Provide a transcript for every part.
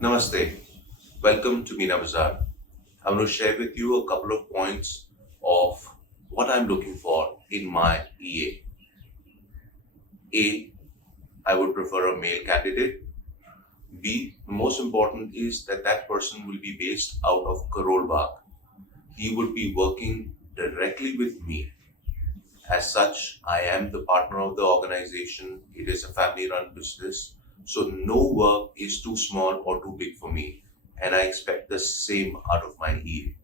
Namaste. Welcome to Meena Bazaar. I'm going to share with you a couple of points of what I'm looking for in my EA. I would prefer a male candidate. B, most important is that that person will be based out of Karol Bagh. He would be working directly with me. As such, I am the partner of the organization. It is a family run business. So no work is too small or too big for me. And I expect the same out of my EA.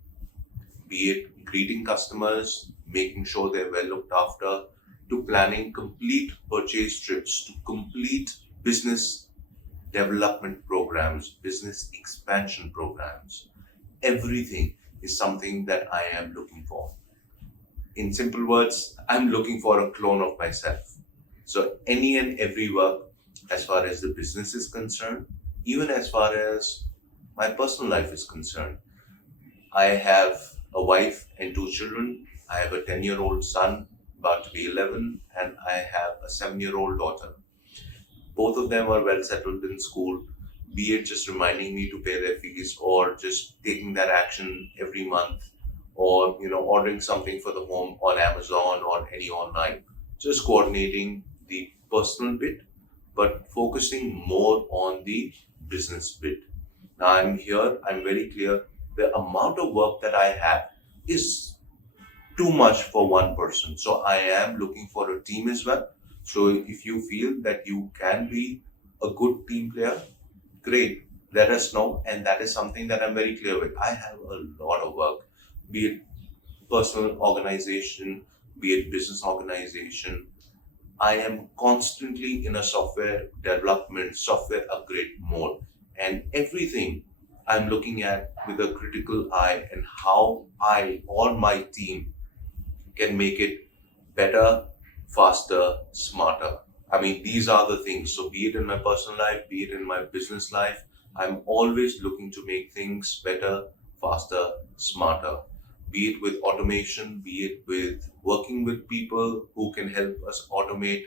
Be it greeting customers, making sure they're well looked after, to planning complete purchase trips, to complete business development programs, business expansion programs. Everything is something that I am looking for. In simple words, I'm looking for a clone of myself. So, any and every work, as far as the business is concerned, even as far as my personal life is concerned, I have a wife and two children. I have a 10-year-old son, about to be 11, and I have a 7-year-old daughter. Both of them are well settled in school, be it just reminding me to pay their fees or just taking that action every month or ordering something for the home on Amazon or any online. Just coordinating the personal bit, but focusing more on the business bit. Now I'm here, I'm very clear. The amount of work that I have is too much for one person. So I am looking for a team as well. So if you feel that you can be a good team player, great. Let us know. And that is something that I'm very clear with. I have a lot of work, be it personal organization, be it business organization. I am constantly in a software development, software upgrade mode. And everything I'm looking at with a critical eye and how I or my team can make it better, faster, smarter. I mean, these are the things. So, be it in my personal life, be it in my business life, I'm always looking to make things better, faster, smarter. Be it with automation, be it with working with people who can help us automate,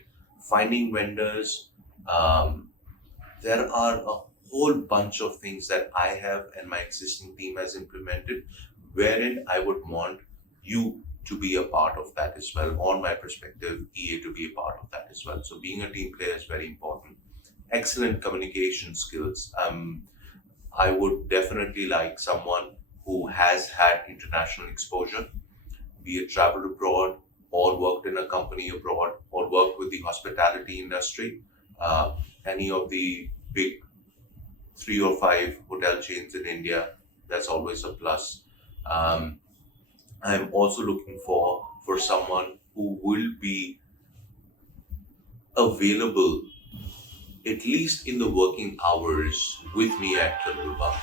finding vendors. Um, there are a whole bunch of things that I have and my existing team has implemented, wherein I would want you to be a part of that as well, or my perspective, EA to be a part of that as well. So being a team player is very important. Excellent communication skills. I would definitely like someone who has had international exposure, be it traveled abroad or worked in a company abroad or worked with the hospitality industry, any of the big 3 or 5 hotel chains in India. That's always a plus. Um, I'm also looking for someone who will be available at least in the working hours with me at Karulba.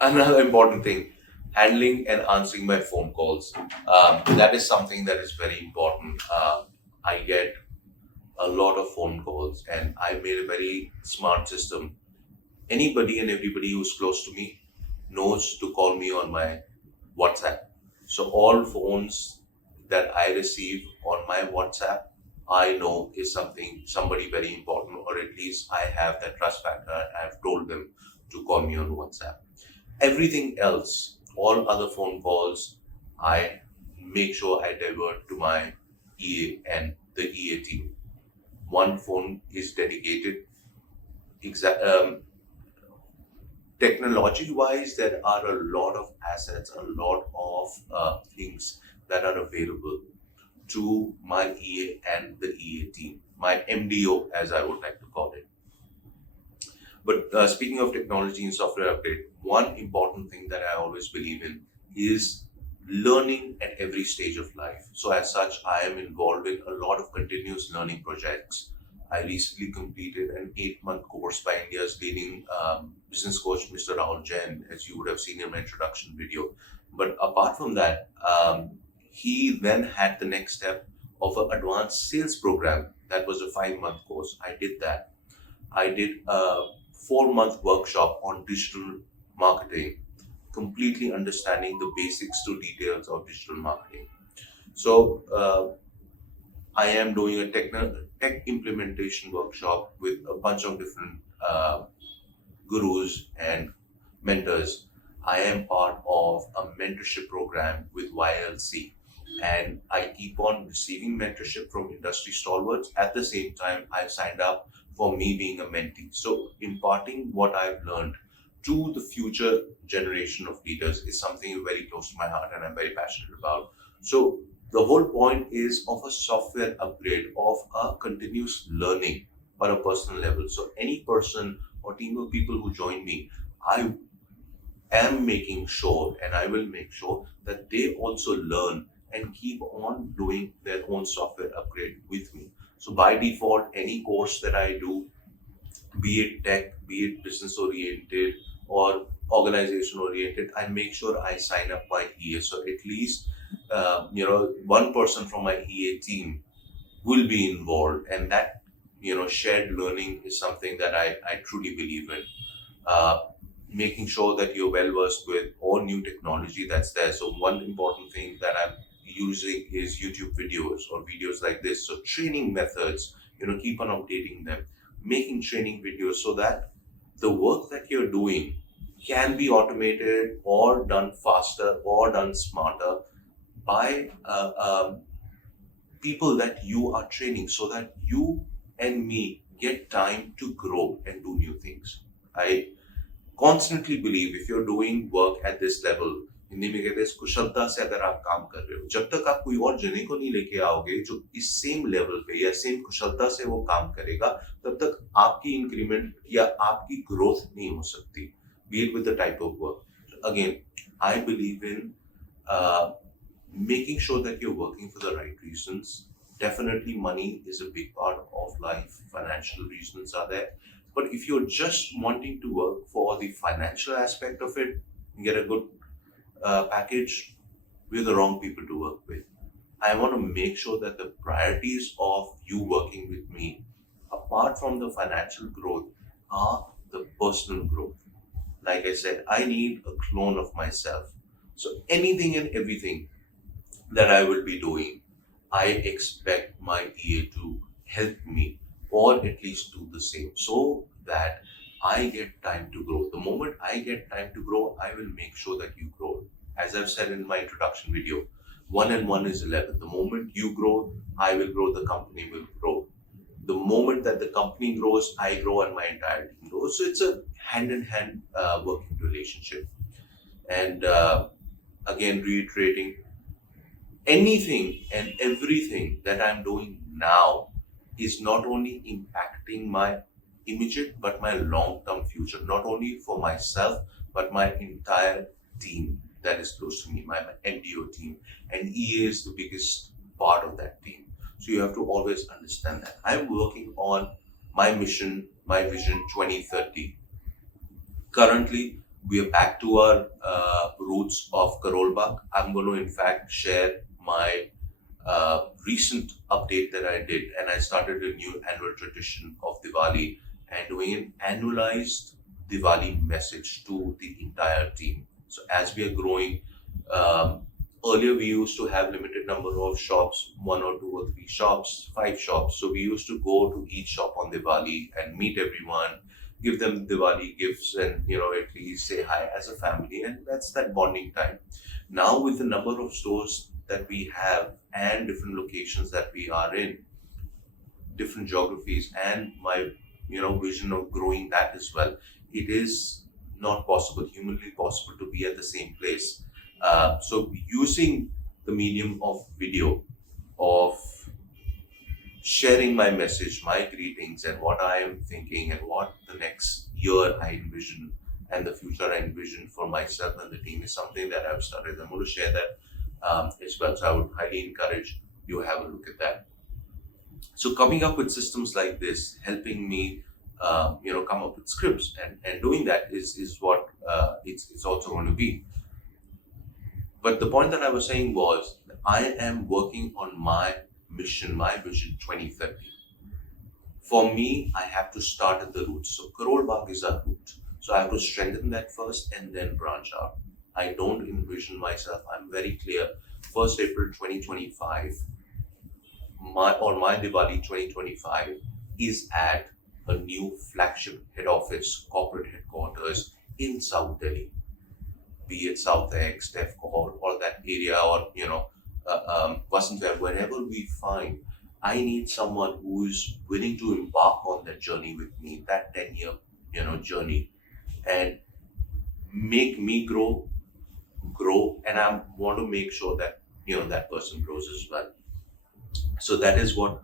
Another important thing, handling and answering my phone calls. That is something that is very important. I get a lot of phone calls, and I made a very smart system. Anybody and everybody who's close to me knows to call me on my WhatsApp. So all phones that I receive on my WhatsApp, I know is somebody very important, or at least I have that trust factor. I've told them to call me on WhatsApp. Everything else, all other phone calls, I make sure I divert to my EA and the EA team. One phone is dedicated. Technology wise, there are a lot of assets, a lot of things that are available to my EA and the EA team, my MDO, as I would like to call it. But speaking of technology and software update, one important thing that I always believe in is learning at every stage of life. So, as such, I am involved in a lot of continuous learning projects. I recently completed an 8-month course by India's leading business coach, Mr. Rahul Jain, as you would have seen in my introduction video. But apart from that, he then had the next step of an advanced sales program. That was a 5-month course. I did that. I did a 4-month workshop on digital marketing, completely understanding the basics to details of digital marketing. So I am doing a tech implementation workshop with a bunch of different gurus and mentors. I am part of a mentorship program with YLC, and I keep on receiving mentorship from industry stalwarts. At the same time, I've signed up for me being a mentee. So, imparting what I've learned to the future generation of leaders is something very close to my heart and I'm very passionate about. So, the whole point is of a software upgrade, of a continuous learning on a personal level. So, any person or team of people who join me, I am making sure and I will make sure that they also learn and keep on doing their own software upgrade with me. So by default, any course that I do, be it tech, be it business oriented or organization oriented, I make sure I sign up my EA. So at least, one person from my EA team will be involved, and that shared learning is something that I truly believe in. uh, Making sure that you're well versed with all new technology that's there. So one important thing that I'm using is YouTube videos or videos like this. So training methods, keep on updating them, making training videos so that the work that you're doing can be automated or done faster or done smarter by people that you are training, so that you and me get time to grow and do new things. I constantly believe if you are doing work at this level, Hindi में कहते हैं कुशलता से अगर आप काम कर रहे हो, जब तक आप कोई और जने को नहीं लेके आओगे जो इस सेम लेवल पे या सेम कुशलता से वो काम करेगा, तब तक आपकी इंक्रीमेंट या आपकी ग्रोथ नहीं हो सकती, B it with the type of work. Again I believe in making sure that you're working for the right reasons. Definitely money is a big part of life, financial reasons are there. But if you're just wanting to work for the financial aspect of it, get a good package, we're the wrong people to work with. I want to make sure that the priorities of you working with me, apart from the financial growth, are the personal growth. Like I said, I need a clone of myself. So anything and everything that I will be doing, I expect my EA to help me or at least do the same, so that I get time to grow. The moment I get time to grow, I will make sure that you grow. As I've said in my introduction video, 1 and 1 is 11. The moment you grow, I will grow, the company will grow. The moment that the company grows, I grow and my entire team grows. So it's a hand in hand working relationship. And again, reiterating, anything and everything that I'm doing now is not only impacting my immediate but my long-term future, not only for myself but my entire team that is close to me, my MDO team, and EA is the biggest part of that team. So you have to always understand that I'm working on my mission, my vision 2030. Currently we are back to our roots of Karol Bagh. I'm going to in fact share my recent update that I did, and I started a new annual tradition of Diwali and doing an annualized Diwali message to the entire team. So as we are growing, earlier we used to have limited number of shops, 1 or 2 or 3 shops, 5 shops. So we used to go to each shop on Diwali and meet everyone, give them Diwali gifts, and at least say hi as a family, and that's that bonding time. Now with the number of stores that we have and different locations that we are in, different geographies, and my vision of growing that as well, it is not possible, humanly possible, to be at the same place. So using the medium of video, of sharing my message, my greetings, and what I am thinking, and what the next year I envision, and the future I envision for myself and the team, is something that I've started. I'm going to share that as well. So I would highly encourage you have a look at that. So coming up with systems like this, helping me, come up with scripts, and doing that is what it's also going to be. But the point that I was saying was, I am working on my mission, my vision 2030. For me, I have to start at the roots. So Karol Bagh is our root. So I have to strengthen that first and then branch out. I don't envision myself, I'm very clear, 1st April 2025, my Diwali 2025 is at a new flagship head office, corporate headquarters headquarters in South Delhi, be it South X, Defcon, or that area, or Vasantvale, wherever we find, I need someone who is willing to embark on that journey with me, that 10-year, journey, and make me grow, and I want to make sure that that person grows as well. So that is what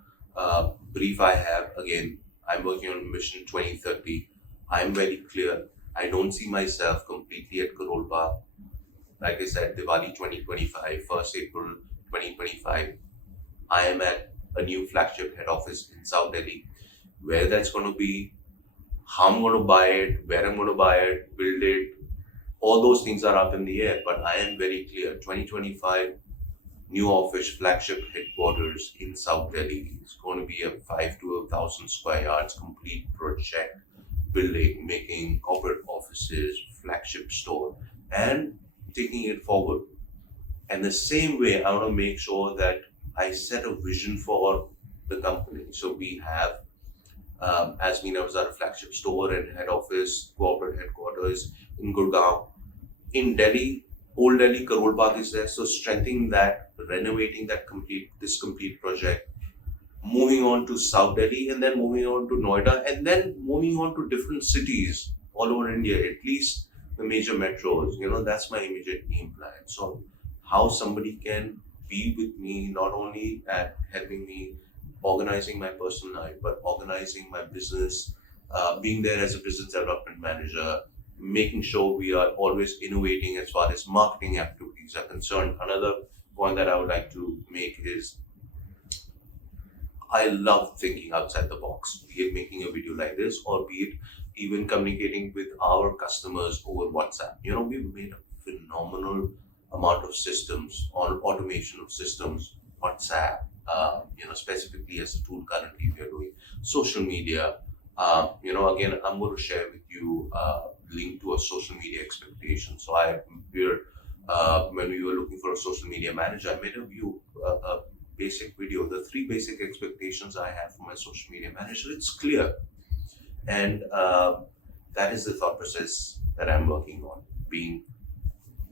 brief I have. Again, I'm working on Mission 2030. I'm very clear. I don't see myself completely at Karol Bagh. Like I said, Diwali 2025, 1st April 2025, I am at a new flagship head office in South Delhi. Where that's going to be, how I'm going to buy it, where I'm going to buy it, build it, all those things are up in the air. But I am very clear, 2025, new office flagship headquarters in South Delhi. It's going to be a 5 to 1,000 square yards complete project building, making corporate offices, flagship store, and taking it forward. And the same way, I want to make sure that I set a vision for the company. So we have, as Meena Bazaar, a flagship store and head office, corporate headquarters in Gurgaon. In Delhi, Old Delhi, Karol Bagh is there. So strengthening that, renovating this complete project, moving on to South Delhi, and then moving on to Noida, and then moving on to different cities all over India, at least the major metros. That's my immediate game plan. So how somebody can be with me, not only at helping me organizing my personal life, but organizing my business, being there as a business development manager, making sure we are always innovating as far as marketing activities are concerned. Another point that I would like to make is I love thinking outside the box, be it making a video like this, or be it even communicating with our customers over WhatsApp. We've made a phenomenal amount of systems on automation of systems, WhatsApp, specifically as a tool currently we are doing social media. Again, I'm going to share with you link to a social media expectation. So when we were looking for a social media manager, I made a basic video, the 3 basic expectations I have for my social media manager. It's clear, and that is the thought process that I'm working on, being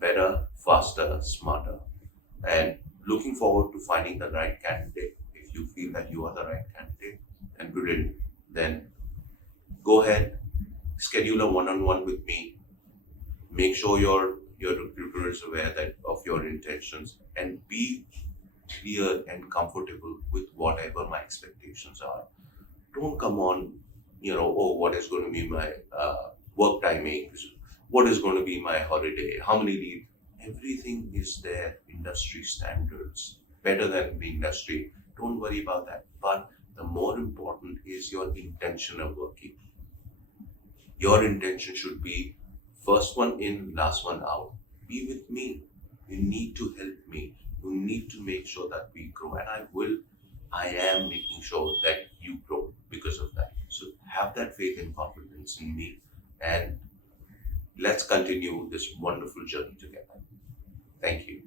better, faster, smarter, and looking forward to finding the right candidate. If you feel that you are the right candidate and brilliant, then go ahead, schedule a one-on-one with me. Make sure your recruiter is aware of your intentions, and be clear and comfortable with whatever my expectations are. Don't come on, what is going to be my work timings, what is going to be my holiday, how many leave. Everything is there, industry standards, better than the industry. Don't worry about that. But the more important is your intention of working. Your intention should be first one in, last one out. Be with me. You need to help me. You need to make sure that we grow. And I am making sure that you grow because of that. So have that faith and confidence in me. And let's continue this wonderful journey together. Thank you.